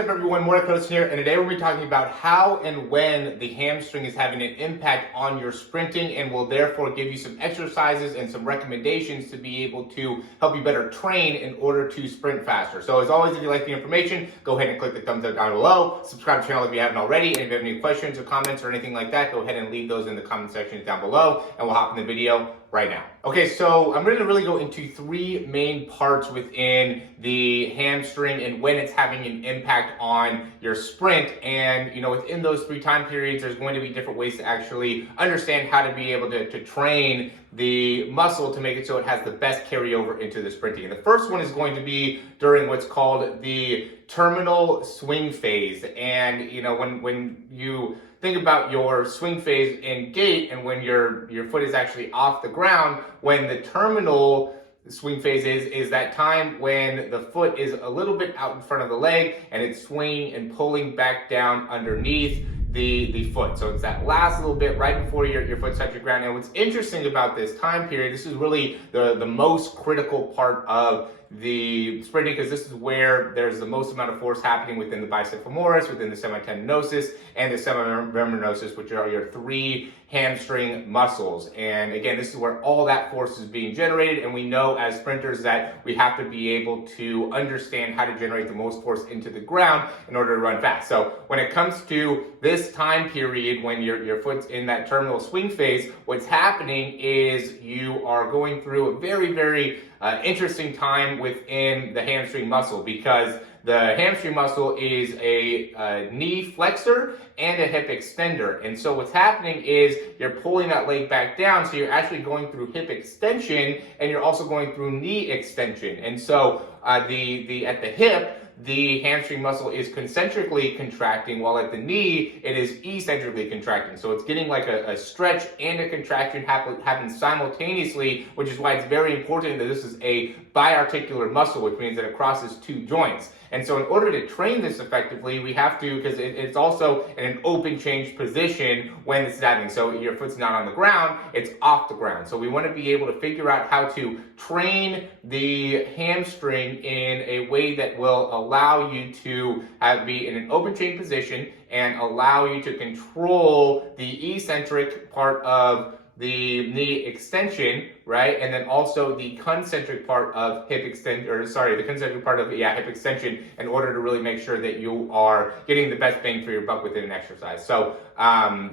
up everyone, Morey Croson here, and today we'll be talking about how and when the hamstring is having an impact on your sprinting, and will therefore give you some exercises and some recommendations to be able to help you better train in order to sprint faster. So as always, if you like the information, go ahead and click the thumbs up down below, subscribe to the channel if you haven't already, and if you have any questions or comments or anything like that, go ahead and leave those in the comment section down below, and we'll hop in the video right now. Okay, so I'm going to really go into three main parts within the hamstring and when it's having an impact on your sprint. And within those three time periods, there's going to be different ways to actually understand how to be able to train the muscle to make it so it has the best carryover into the sprinting. And the first one is going to be during what's called the terminal swing phase. And when you think about your swing phase in gait and when your foot is actually off the ground, when the terminal swing phase is that time when the foot is a little bit out in front of the leg and it's swinging and pulling back down underneath the foot. So it's that last little bit right before your foot touches the ground. And what's interesting about this time period, this is really the most critical part of the sprinting, because this is where there's the most amount of force happening within the bicep femoris, within the semitendinosus, and the semimembranosus, which are your three hamstring muscles. And again, this is where all that force is being generated, and we know as sprinters that we have to be able to understand how to generate the most force into the ground in order to run fast. So when it comes to this time period, when your foot's in that terminal swing phase, what's happening is you are going through a very, very interesting time within the hamstring muscle, because the hamstring muscle is a knee flexor and a hip extender. And so what's happening is you're pulling that leg back down, so you're actually going through hip extension and you're also going through knee extension. And so at the hip, the hamstring muscle is concentrically contracting, while at the knee, it is eccentrically contracting. So it's getting like a stretch and a contraction happen simultaneously, which is why it's very important that this is a biarticular muscle, which means that it crosses two joints. And so in order to train this effectively, we have to, because it's also in an open change position when it's happening. So your foot's not on the ground, it's off the ground. So we want to be able to figure out how to train the hamstring in a way that will allow you to be in an open chain position and allow you to control the eccentric part of the knee extension, right? And then also the concentric part of hip extension, hip extension, in order to really make sure that you are getting the best bang for your buck within an exercise. So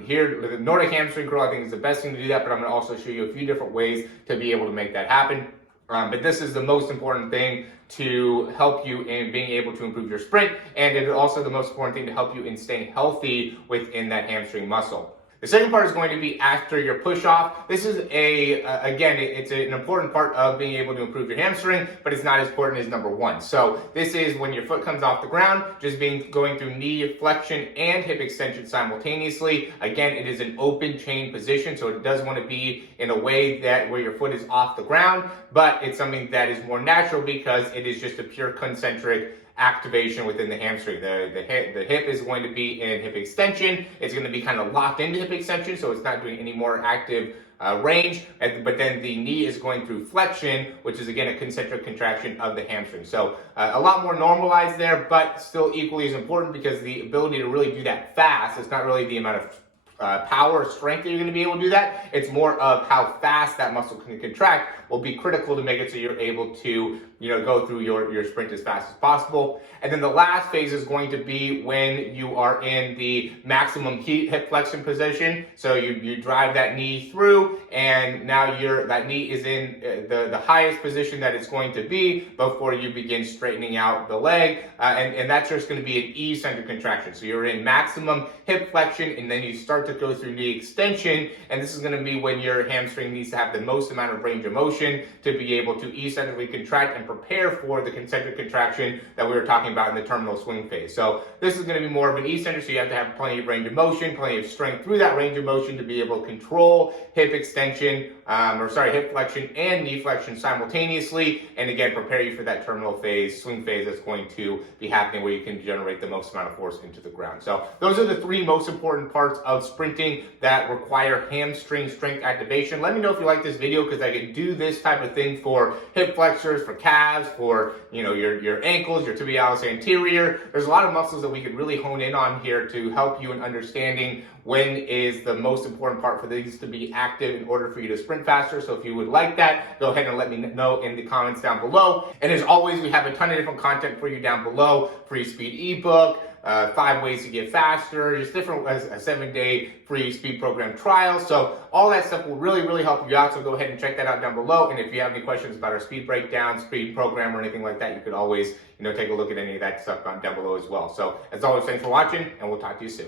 here, the Nordic hamstring curl, I think is the best thing to do that, but I'm gonna also show you a few different ways to be able to make that happen. But this is the most important thing to help you in being able to improve your sprint, and it is also the most important thing to help you in staying healthy within that hamstring muscle. The second part is going to be after your push-off. This is it's an important part of being able to improve your hamstring, but it's not as important as number one. So this is when your foot comes off the ground, just going through knee flexion and hip extension simultaneously. Again, it is an open chain position, so it does want to be in a way that where your foot is off the ground, but it's something that is more natural because it is just a pure concentric activation within the hamstring. The hip is going to be in hip extension. It's going to be kind of locked into hip extension, so it's not doing any more active range. But then the knee is going through flexion, which is again a concentric contraction of the hamstring. So a lot more normalized there, but still equally as important, because the ability to really do that fast, it's not really the amount of power or strength that you're going to be able to do that. It's more of how fast that muscle can contract will be critical to make it so you're able to go through your sprint as fast as possible. And then the last phase is going to be when you are in the maximum hip flexion position. So you drive that knee through, and now that knee is in the highest position that it's going to be before you begin straightening out the leg. And that's just going to be an eccentric contraction. So you're in maximum hip flexion, and then you start to go through knee extension. And this is going to be when your hamstring needs to have the most amount of range of motion to be able to eccentrically contract and prepare for the concentric contraction that we were talking about in the terminal swing phase. So this is going to be more of an eccentric, so you have to have plenty of range of motion, plenty of strength through that range of motion to be able to control hip extension, hip flexion and knee flexion simultaneously, and again, prepare you for that terminal phase, swing phase that's going to be happening where you can generate the most amount of force into the ground. So those are the three most important parts of sprinting that require hamstring strength activation. Let me know if you like this video, because I can do this type of thing for hip flexors, for calves, for your ankles, your tibialis anterior. There's a lot of muscles that we could really hone in on here to help you in understanding when is the most important part for these to be active in order for you to sprint faster. So if you would like that, go ahead and let me know in the comments down below. And as always, we have a ton of different content for you down below. Free speed ebook, 5 ways to get faster, just different, a 7-day free speed program trial. So all that stuff will really help you out. So go ahead and check that out down below. And if you have any questions about our speed breakdown, speed program, or anything like that, you could always take a look at any of that stuff down below as well. So as always, thanks for watching, and we'll talk to you soon.